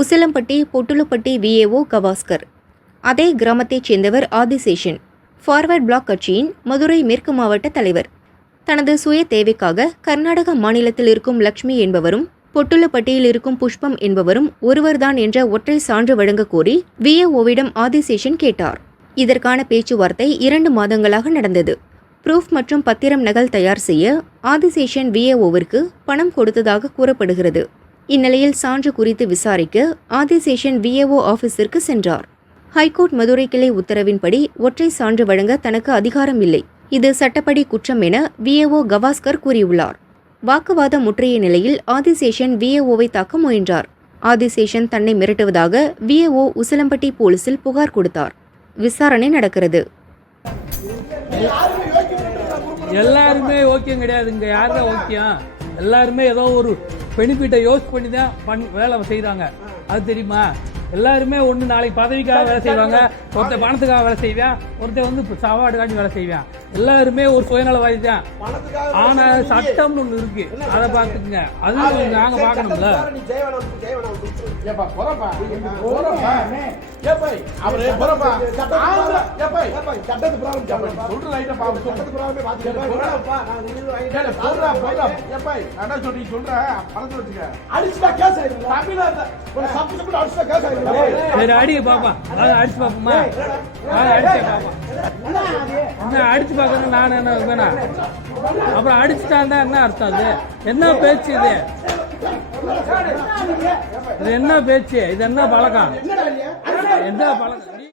Usilampatti Pottuluppatti VAO Gavaskar. அதே கிராமத்தைச் சேர்ந்தவர் ஆதிசேஷன். ஃபார்வர்ட் பிளாக் கட்சியின் மதுரை மேற்கு மாவட்ட தலைவர். தனது சுய தேவைக்காக கர்நாடக மாநிலத்தில் இருக்கும் லக்ஷ்மி என்பவரும் பொட்டுலுப்பட்டியில் இருக்கும் புஷ்பம் என்பவரும் ஒருவர்தான் என்ற ஒற்றை சான்று வழங்க கோரி விஏஓவிடம் ஆதிசேஷன் கேட்டார். இதற்கான பேச்சுவார்த்தை இரண்டு மாதங்களாக நடந்தது. ப்ரூஃப் மற்றும் பத்திரம் நகல் தயார் செய்ய ஆதிசேஷன் விஏஓவிற்கு பணம் கொடுத்ததாக கூறப்படுகிறது. இந்நிலையில் சான்று குறித்து விசாரிக்க ஆதிசேஷன் விஏஓ ஆபீஸிற்கு சென்றார். ஹைகோர்ட் மதுரை கிளை உத்தரவின்படி ஒற்றை சான்று வழங்க தனக்கு அதிகாரம் இல்லை. இது சட்டப்படி குற்றம் என விஏஓ கவாஸ்கர் கூறியுள்ளார். வாக்குவாதம் முற்றிய நிலையில் ஆதிசேஷன் விஏஓவை தாக்க முயன்றார். ஆதிசேஷன் தன்னை மிரட்டுவதாக விஏஓ உசிலம்பட்டி போலீசில் புகார் கொடுத்தார். விசாரணை நடக்கிறது. எல்லாருமே ஓகே கிடையாது இங்க யாருதான் ஓகே? எல்லாருமே ஏதோ ஒரு பெனிஃபிட்டை யோஸ் பண்ணி தான் பண் வேலை செய்றாங்க. அது தெரியுமா? எல்லாருமே ஒன்று நாளைக்கு பதவிக்காக வேலை செய்வாங்க. ஒருத்தன் பணத்துக்காக வேலை செய்வான். ஒருத்தன் வந்து சாப்பாடுக்காண்டி வேலை செய்வான். எல்லாருமே ஒரு சுயநலவாதி தான் ஆனா சட்டம்னு ஒன்று இருக்கு அதை பார்த்துக்குங்க அது நாங்க பார்க்கணும்ல நீ ஜெயவனம் ஜெயவனம் ஏப்பா போறப்பா போறப்பா ஏப்பா அவரே போறப்பா ஆமா ஏப்பா ஏப்பா சட்டத்து பிரகாரம் ஜெயவனம் சொல்ற ரைட்டா பா சட்டத்து பிரகாரமே பாத்து போறப்பா நான் உயிர் வாங்கிட்டேன் போறா போறா ஏப்பா நான் சொல்லி சொல்றேன் பணத்தை வச்சுக்க அடிச்சுடா கேஸ் ஆயிடுங்க தமிழ்நாட்டுல ஒரு சப்பு சப்பு அடிச்சுடா கேஸ் ஆயிடுங்க சரி பாப்பா அடிச்சு பாப்போமா அதை அடிச்சே பாப்பா அடிச்சு பார்க்கணும் நான் என்ன வேணா அப்புறம் அடிச்சுட்டாண்டா என்ன அர்த்தம் அது? என்ன பேச்சு இது? இது என்ன பேச்சு? இது என்ன பழக்கம்? என்ன பழக்கம்?